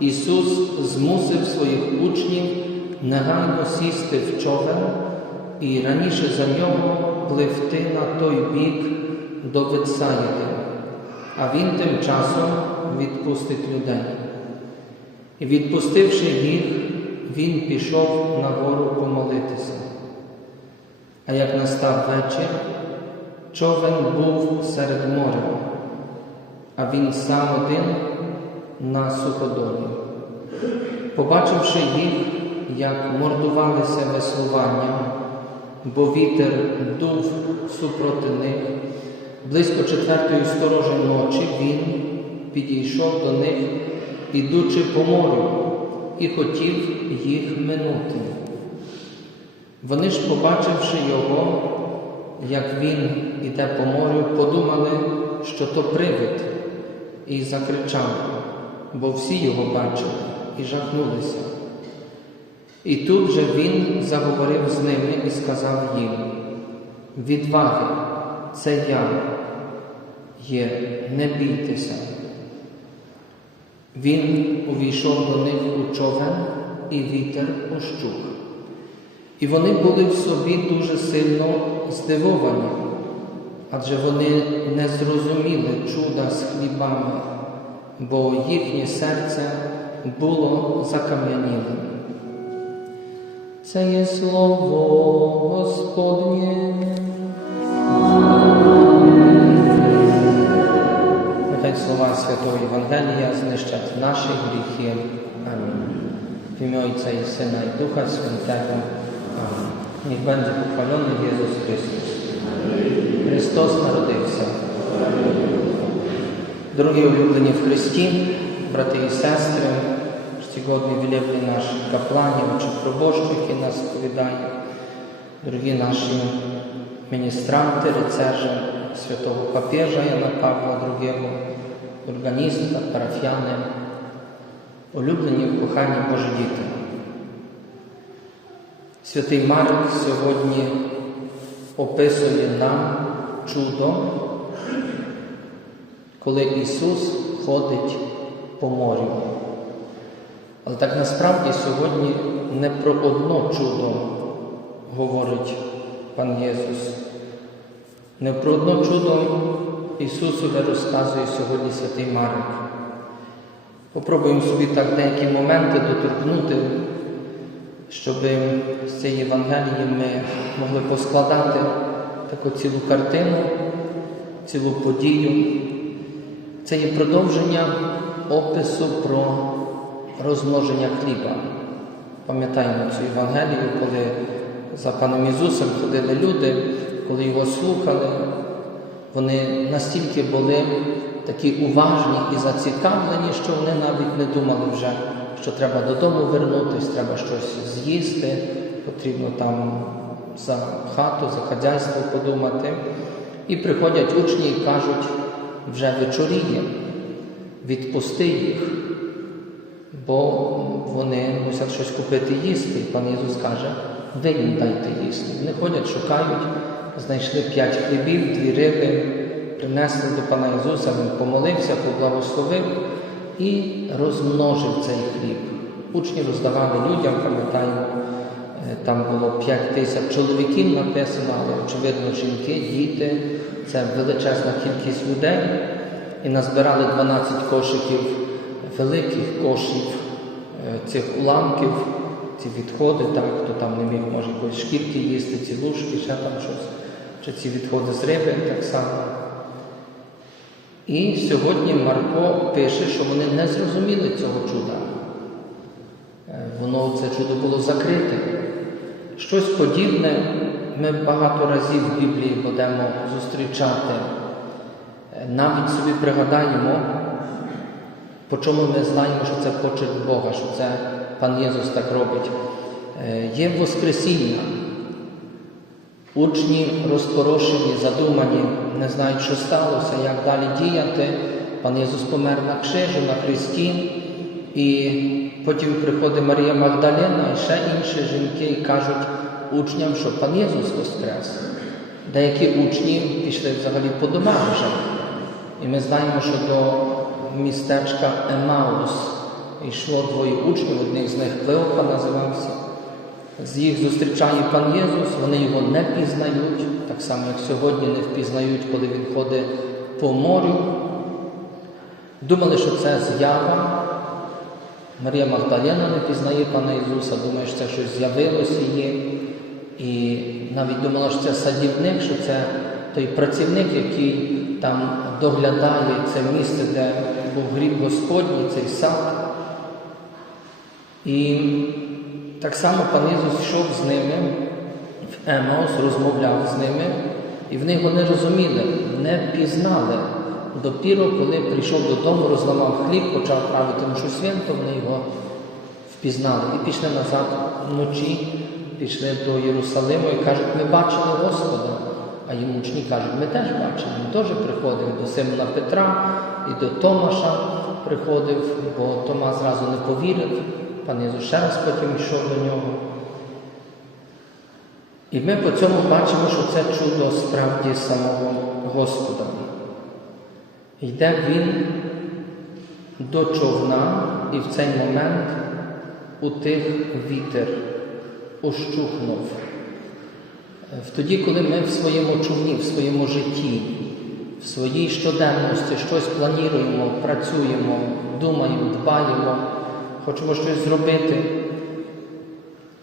Ісус змусив своїх учнів негайно сісти в човен і раніше за нього пливти на той бік до Витсаїди, а він тим часом відпустить людей. І відпустивши їх, він пішов на гору помолитися. А як настав вечір, човен був серед моря, а він сам один на суходолі. Побачивши їх, як мордувалися веслування, бо вітер дув супроти них, близько четвертої сторожі ночі він підійшов до них, ідучи по морю, і хотів їх минути. Вони ж, побачивши його, як він іде по морю, подумали, що то привид, і закричали, бо всі його бачили і жахнулися. І тут же він заговорив з ними і сказав їм: Відваги, це я є, не бійтеся. Він увійшов до них у човен, і вітер ощух. І вони були в собі дуже сильно здивовані, адже вони не зрозуміли чуда з хлібами, бо їхнє серце було закам'янілим. Це є слово Господнє. Нехай слова Святого Євангелія знищать наші гріхи. Амінь. W imię Ojca i Syna i Ducha Świętego. Amen. Niech będzie pochwalony Jezus Chrystus. Христос народився. Дорогі улюблені в Христі, брати і сестри, сьогодні вілєвні наших капланів чи пробожчих, які нас сповідають, дорогі наші міністранти, рицежі святого папіжа Яна Павла II, органіста, парафіяни, улюблені в коханні Божі діти. Святий Марк сьогодні описує нам чудо, коли Ісус ходить по морю. Але так насправді сьогодні не про одно чудо говорить пан Єсус. Не про одно чудо Ісусове розказує сьогодні святий Марк. Попробуємо собі так деякі моменти доторкнути, щоб з цієї Євангелії ми могли поскладати таку цілу картину, цілу подію. Це є продовження опису про розмноження хліба. Пам'ятаємо цю Євангелію, коли за паном Ісусом ходили люди, коли його слухали, вони настільки були такі уважні і зацікавлені, що вони навіть не думали вже, що треба додому вернутися, треба щось з'їсти, потрібно там за хату, за хазяйство подумати. І приходять учні і кажуть, вже вечоріє, відпусти їх, бо вони мусять щось купити їсти. І пан Ісус каже, ви їм дайте їсти. Вони ходять, шукають, знайшли п'ять хлібів, дві риби, принесли до пана Ісуса, він помолився, поблагословив і розмножив цей хліб. Учні роздавали людям, пам'ятаємо, е, там було 5 тисяч чоловіків написано, але очевидно, жінки, діти, це величезна кількість людей. І назбирали 12 кошиків, великих кошів е, цих уламків, ці відходи, так, хто там не міг, може, якоїсь шкірки їсти, ці лужки, ще там щось, чи ці відходи з риби так само. І сьогодні Марко пише, що вони не зрозуміли цього чуда. Е, Воно це чудо було закрите. Щось подібне ми багато разів в Біблії будемо зустрічати. Е, Навіть собі пригадаємо, по чому ми знаємо, що це почерк Бога, що це пан Єсус так робить. Е, Є Воскресіння. Учні розпорошені, задумані, не знають, що сталося, як далі діяти. Пан Єсус помер на крижі, на Христі, І потім приходить Марія Магдалена і ще інші жінки і кажуть учням, що пан Єсус воскрес. Деякі учні пішли взагалі по домах вже. І ми знаємо, що до містечка Емаус йшло двоє учнів, одних з них Клеопа називався. З їх зустрічає пан Єсус, вони його не пізнають, так само, як сьогодні не впізнають, коли він ходить по морю. Думали, що це зява. Марія Магдалена не пізнає пана Ісуса, думає, що це щось з'явилося їй. І навіть думала, що це садівник, що це той працівник, який там доглядає це місце, де був гріб Господній, цей сад. І так само пан Ісус йшов з ними в Емаус, розмовляв з ними, і вони його не розуміли, не пізнали. Допіро, коли прийшов додому, розламав хліб, почав правити мушу свято, вони його впізнали і пішли назад вночі, пішли до Єрусалиму і кажуть, ми бачили Господа. А йому учні кажуть, ми теж бачили, він теж приходив до Симона Петра і до Томаша приходив, бо Тома зразу не повірив. Пан Ісус ще раз потім йшов до нього. І ми по цьому бачимо, що це чудо справді самого Господа. Йде він до човна, і в цей момент утих вітер, ущухнув. Тоді, коли ми в своєму човні, в своєму житті, в своїй щоденності щось плануємо, працюємо, думаємо, дбаємо, хочемо щось зробити.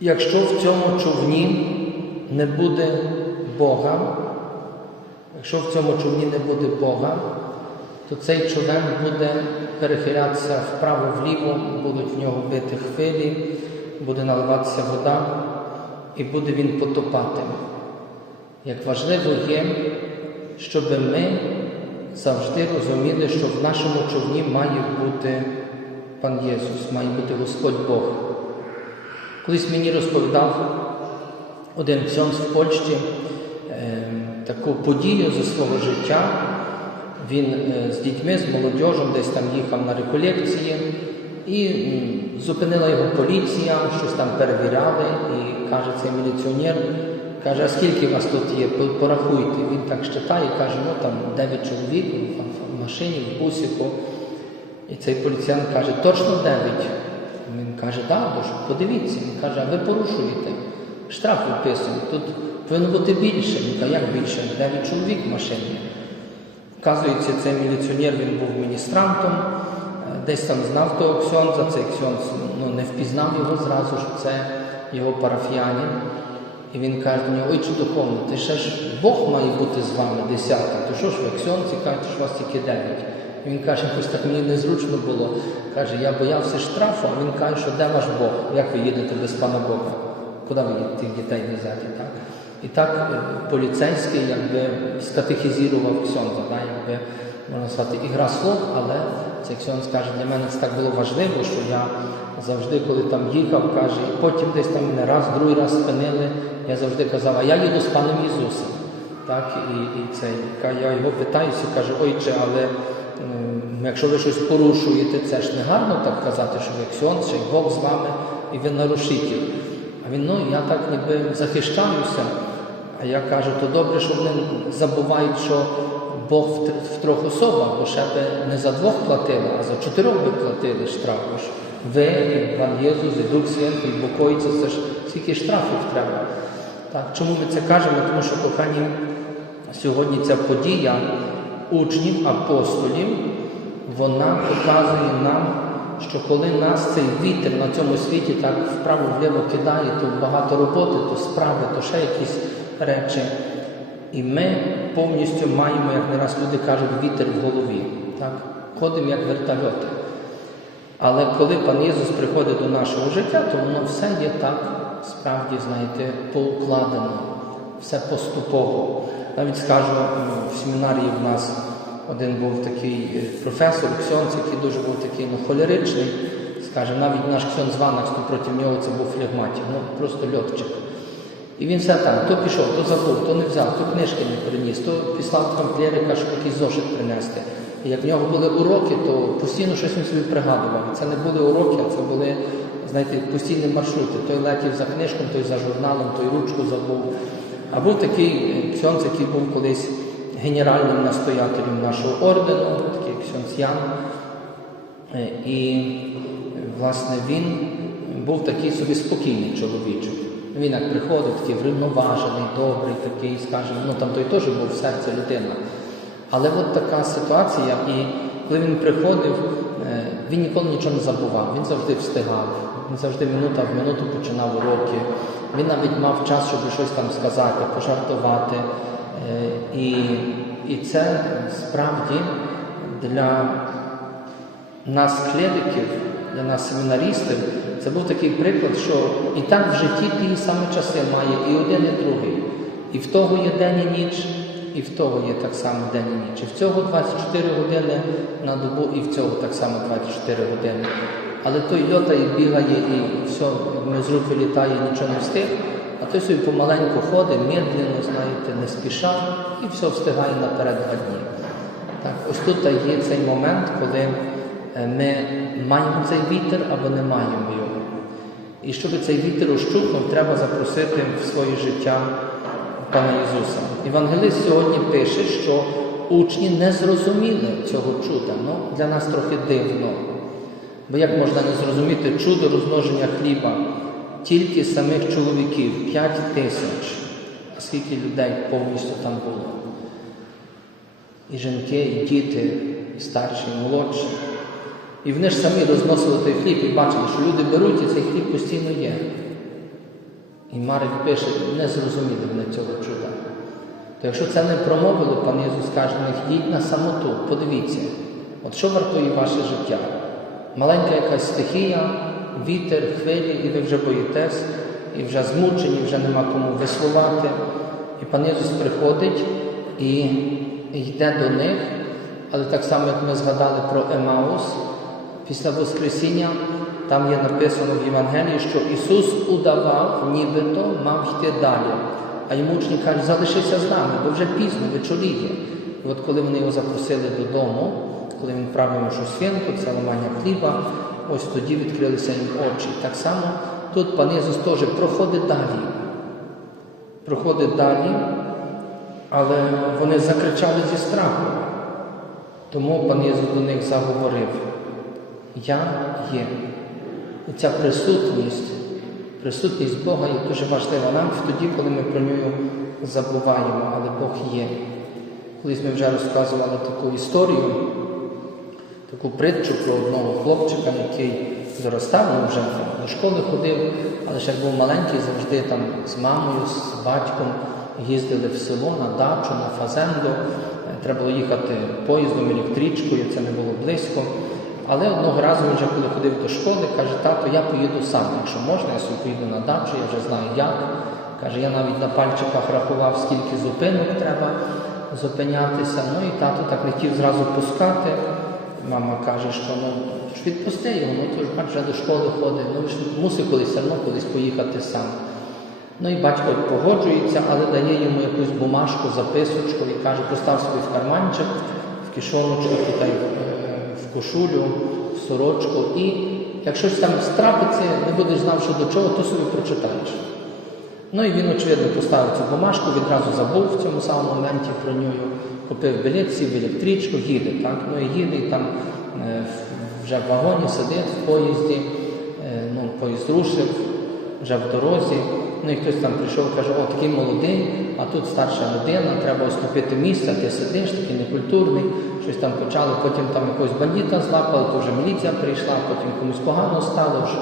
Якщо в цьому човні не буде Бога, якщо в цьому човні не буде Бога, то цей човен буде перехилятися вправо-вліво, будуть в нього бити хвилі, буде наливатися вода і буде він потопати. Як важливо є, щоб ми завжди розуміли, що в нашому човні має бути Пан Єсус, має бути Господь Бог. Колись мені розповідав один ксьонз в Польщі е, таку подію зі свого життя. Він е, з дітьми, з молодіжем десь там їхав на реколекції, і зупинила його поліція, щось там перевіряли, і каже цей міліціонер, каже, а скільки вас тут є, порахуйте. Він так считає, каже, ну там 9 чоловік в- машині, в бусику. І цей поліціян каже, точно 9. Він каже, да, дуже, подивіться. Він каже, а ви порушуєте. Штраф виписують. Тут повинно бути більше. Він каже, як більше? 9 чоловік в машині. Вказується, цей міліціонер він був міністрантом, десь там знав того ксьонза, цей ксьонз ну, не впізнав його зразу, що це його парафіянин. І він каже нього, ой, духовно, ти ще ж Бог має бути з вами десята, то що ж ви ксьонці, кажете, що вас тільки дев'ять. Він каже, якось так мені незручно було. Каже, я боявся штрафу, а він каже, що де ваш Бог? Як ви їдете без пана Бога? Куди ви тих дітей везете? Так? І так е, поліцейський якби скатехізував ксьонза, якби, можна сказати, ігра слов, але цей ксьонз каже, для мене це так було важливо, що я завжди, коли там їхав, каже, і потім десь там мене раз, другий раз спинили, я завжди казав, а я їду з паном Ісусом. Так, і, і ка- я його питаюся, кажу, ойче, але м, якщо ви щось порушуєте, це ж не гарно так казати, що ви ксьонз, що Бог з вами, і ви нарушитель. А він, ну, я так ніби захищаюся. А я кажу, то добре, що вони забувають, що Бог в, в трьох особах, бо ще би не за двох платили, а за чотирьох би платили штраф. Ви, пан Єсус, і Дух Святий, і Бокойця, це ж скільки штрафів треба. Так, чому ми це кажемо? Тому що, кохані, сьогодні ця подія учнів, апостолів, вона показує нам, що коли нас цей вітер на цьому світі так вправо-вліво кидає, то багато роботи, то справи, то ще якісь речі. І ми повністю маємо, як не раз люди кажуть, вітер в голові. Так? Ходимо як вертольоти. Але коли пан Ісус приходить до нашого життя, то воно все є так, справді, знаєте, поукладено, все поступово. Навіть скажу, в семінарії в нас один був такий е, професор, ксьонц, який дуже був такий ну, холеричний. Скаже, навіть наш ксьонз Ванакс, проти нього це був флегматик, ну просто льотчик. І він все там, то пішов, то забув, то не взяв, то книжки не приніс, то післав там клерика, щоб якийсь зошит принести. І Як в нього були уроки, то постійно щось він собі пригадував. Це не були уроки, а це були, знаєте, постійні маршрути. Той летів за книжком, той за журналом, той ручку забув. А був такий ксьонц, який був колись генеральним настоятелем нашого ордену, такий ксьонц Ян. Е, І, власне, він був такий собі спокійний чоловічок. Він як приходив, такий врівноважений, добрий, такий, скажімо, ну там той теж був в серці людина. Але от така ситуація, і коли він приходив, е, він ніколи нічого не забував, він завжди встигав, він завжди минута в минуту починав уроки. Він навіть мав час, щоб щось там сказати, пожартувати. Е, І, і це справді для нас, кліриків, для нас, семінаристів, це був такий приклад, що і так в житті ті самі часи має і один, і другий. І в того є день і ніч, і в того є так само день і ніч. І в цього 24 години на добу, і в цього так само 24 години. Але той льотає, бігає і все, як з рук вилітає, нічого не встиг, а той собі помаленьку ходить, медленно, знаєте, не спіша, і все встигає наперед два дні. Так, ось тут є цей момент, коли е, ми маємо цей вітер або не маємо його. І щоб цей вітер ощупнув, треба запросити в своє життя Пана Ісуса. Євангелист сьогодні пише, що учні не зрозуміли цього чуда. Ну, для нас трохи дивно. Бо як можна не зрозуміти чудо розмноження хліба тільки самих чоловіків 5 тисяч, а скільки людей повністю там було? І жінки, і діти, і старші, і молодші. І вони ж самі розносили той хліб і бачили, що люди беруть, і цей хліб постійно є. І Марик пише, не зрозуміли вони цього чуда. То якщо це не промовили, пан Ісус каже, них їдь на самоту, подивіться, от що вартує ваше життя? Маленька якась стихія, вітер, хвилі, і ви вже боїтесь, і вже змучені, вже нема кому веслувати. І пан Ісус приходить і йде до них, але так само, як ми згадали про Емаус, після Воскресіння там є написано в Євангелії, що Ісус удавав, нібито мав йти далі. А йому учні кажуть, залишися з нами, бо вже пізно, вечоріє. І от коли вони його запросили додому, коли він правив нашу свинку, це ламання хліба, ось тоді відкрилися їм очі. Так само тут пан Ісус теж проходить далі. Проходить далі, але вони закричали зі страху. Тому пан Ісус до них заговорив. Я є. І ця присутність, присутність Бога є дуже важлива нам тоді, коли ми про нього забуваємо, але Бог є. Колись ми вже розказували таку історію, таку притчу про одного хлопчика, який зростав, ну вже до школи ходив, але ще був маленький, завжди там з мамою, з батьком їздили в село на дачу, на фазенду. Треба було їхати поїздом, електричкою, це не було близько. Але одного разу він вже коли ходив до школи, каже, тато, я поїду сам, якщо можна, я собі поїду на дачу, я вже знаю як. Каже, я навіть на пальчиках рахував, скільки зупинок треба зупинятися. Ну і тато так не хотів зразу пускати. Мама каже, що ну ж відпусти його, ну то ж бач, до школи ходить, ну ж мусив колись все одно колись поїхати сам. Ну і батько погоджується, але дає йому якусь бумажку, записочку і каже, постав собі в карманчик, в кишоночку, в кошулю, сорочку, і якщо щось там страпиться, не будеш знав, що до чого, то собі прочитаєш. Ну і він, очевидно, поставив цю бумажку, відразу забув в цьому самому моменті про нього, купив білет, сів в електричку, їде. так, Ну і їде, і там е, вже в вагоні сидить в поїзді, е, ну, поїзд рушив, вже в дорозі. Ну і хтось там прийшов каже, о, такий молодий, а тут старша людина, треба уступити місце, ти сидиш, такий некультурний, щось там почали, потім там якогось бандита злапали, то вже міліція прийшла, потім комусь погано стало, що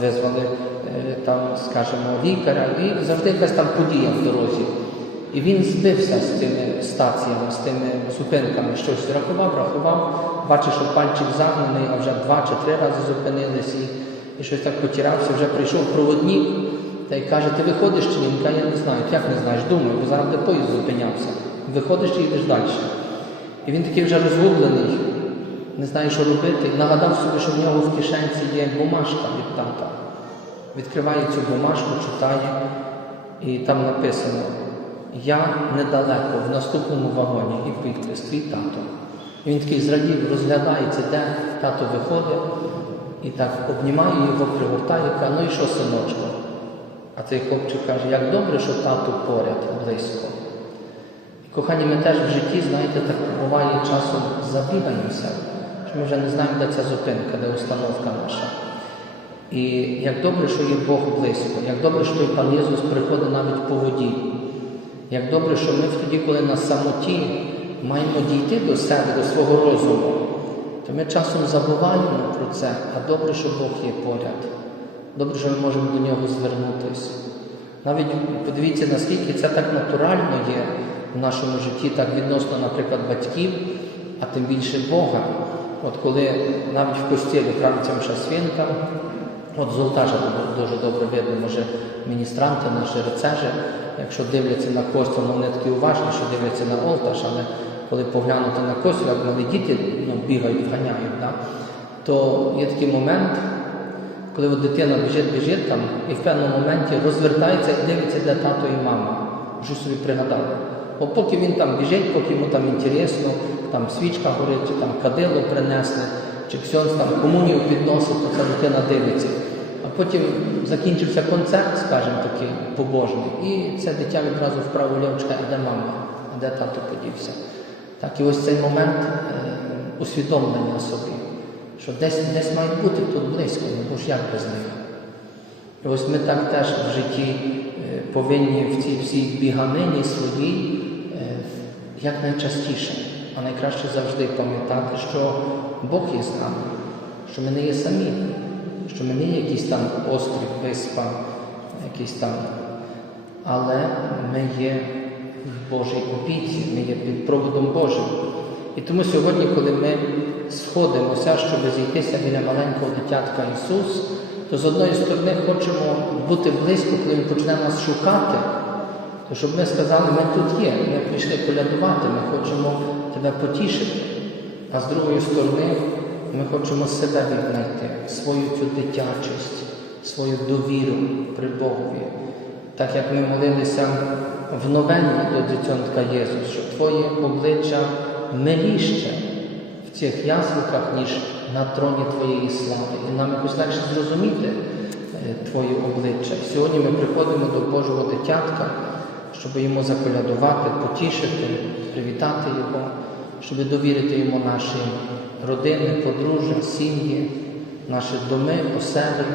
визвали е, там, скажімо, лікаря, і завжди якась там подія в дорозі. І він збився з цими стаціями, з тими зупинками, щось рахував, рахував, бачив, що пальчик загнаний, а вже два чи три рази зупинились, і, і щось так потирався, вже прийшов проводник. Та й каже, ти виходиш чи? Він каже, я не знаю. Як не знаєш? Думаю, бо зараз де поїзд зупинявся. Виходиш чи йдеш далі. І він такий вже розгублений, не знає, що робити. І нагадав собі, що в нього в кишенці є бумажка від тата. Відкриває цю бумажку, читає, і там написано: Я недалеко, в наступному вагоні і підпис твій тато. І він такий зрадів, розглядається, де тато виходить, і так обнімає його, пригортає, каже, ну і що, синочко? А цей хлопчик каже, як добре, що тато поряд близько. Кохані, ми теж в житті, знаєте, так буває часом забігаємося, що ми вже не знаємо, де ця зупинка, де установка наша. І як добре, що є Бог близько, як добре, що і пан Єсус приходить навіть по воді. Як добре, що ми тоді, коли на самоті маємо дійти до себе, до свого розуму, то ми часом забуваємо про це, а добре, що Бог є поряд. Добре, що ми можемо до нього звернутися. Навіть подивіться, наскільки це так натурально є в нашому житті, так відносно, наприклад, батьків, а тим більше Бога. От коли навіть в костілі Мша Свінка, от з Олтажа дуже добре видно, може, міністранти, наші рецежі, якщо дивляться на костюм, ну, вони такі уважні, що дивляться на Олтаж, але коли поглянути на костюм, як малі діти ну, бігають, ганяють, да, то є такий момент, коли от дитина біжить, біжить там, і в певному моменті розвертається і дивиться, де тато і мама. Вже собі пригадали. Бо поки він там біжить, поки йому там інтересно, там свічка горить, чи там кадило принесли, чи ксьонс там комунію підносить, то ця дитина дивиться. А потім закінчився концерт, скажімо такий, побожний, і це дитя відразу вправо ліво а де мама, а де тато подівся. Так і ось цей момент е, усвідомлення собі, що десь, десь має бути тут близько, бо ж як без них. Ось ми так теж в житті е, повинні в цій всій біганині своїй е, якнайчастіше, а найкраще завжди пам'ятати, що Бог є з нами, що ми не є самі, що ми не є якийсь там острів, виспа, якийсь там, але ми є в Божій опіці, ми є під проводом Божим. І тому сьогодні, коли ми сходимося, щоб зійтися біля маленького дитятка Ісус, то з одної сторони хочемо бути близько, коли Він почне нас шукати, то щоб ми сказали, ми тут є, ми прийшли колядувати, ми хочемо тебе потішити. А з другої сторони, ми хочемо себе віднайти, свою цю дитячість, свою довіру при Богові. Так як ми молилися в новенні до дитятка Єсус, що Твоє обличчя миліще в цих ясликах, ніж на троні Твоєї слави. І нам якось легше зрозуміти е, Твоє обличчя. І сьогодні ми приходимо до Божого дитятка, щоб йому заколядувати, потішити, привітати Його, щоб довірити йому наші родини, подружжя, сім'ї, наші доми, оселі,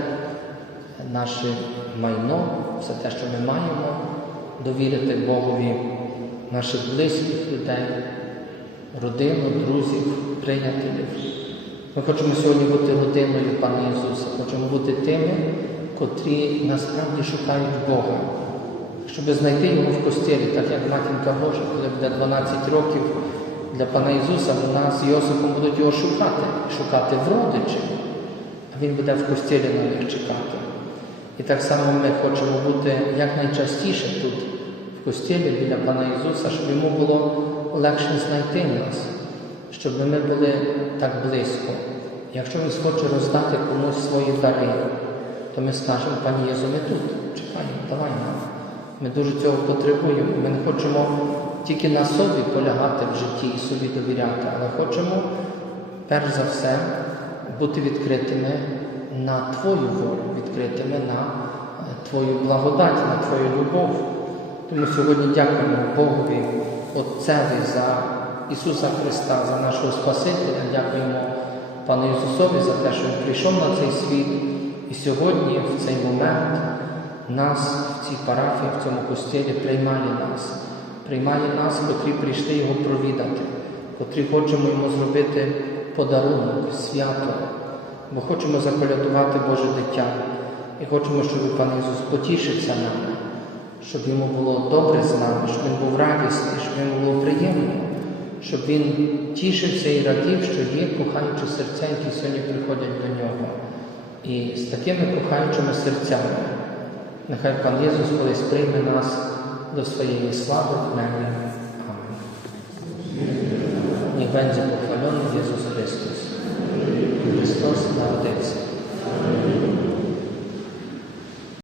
наше майно, все те, що ми маємо, довірити Богові наших близьких людей, родину, друзів, приятелів. Ми хочемо сьогодні бути родиною Пана Ісуса, хочемо бути тими, котрі насправді шукають Бога, щоб знайти Його в костілі, так як матінка Божа, коли буде 12 років для Пана Ісуса, вона з Йосипом будуть його шукати, шукати в родичів, а Він буде в костілі на них чекати. І так само ми хочемо бути якнайчастіше тут, в костілі біля Пана Ісуса, щоб йому було легше знайти нас, щоб ми були так близько. Якщо Він хоче роздати комусь свої дари, то ми скажемо, пані Єзу, ми тут, чекаємо, давай нам. Ми дуже цього потребуємо. Ми не хочемо тільки на собі полягати в житті і собі довіряти, але хочемо, перш за все, бути відкритими на Твою волю, відкритими на е, Твою благодать, на Твою любов. Тому сьогодні дякуємо Богові, Отцеві за Ісуса Христа, за нашого Спасителя, дякуємо Пану Ісусові за те, що Він прийшов на цей світ. І сьогодні, в цей момент, нас в цій парафії, в цьому костілі приймає нас, приймає нас, котрі прийшли Його провідати, котрі хочемо йому зробити подарунок, свято, бо хочемо заколядувати Боже дитя. І хочемо, щоб Пан Ісус потішився нами, щоб йому було добре з нами, щоб він був радісний, щоб йому було приємно, щоб він тішився і радів, що є кохаючі серця, які сьогодні приходять до нього. І з такими кохаючими серцями нехай Пан Єсус колись прийме нас до своєї слави в. Амінь. Będzie pochwalony Jezus Chrystus. Chrystus narodився.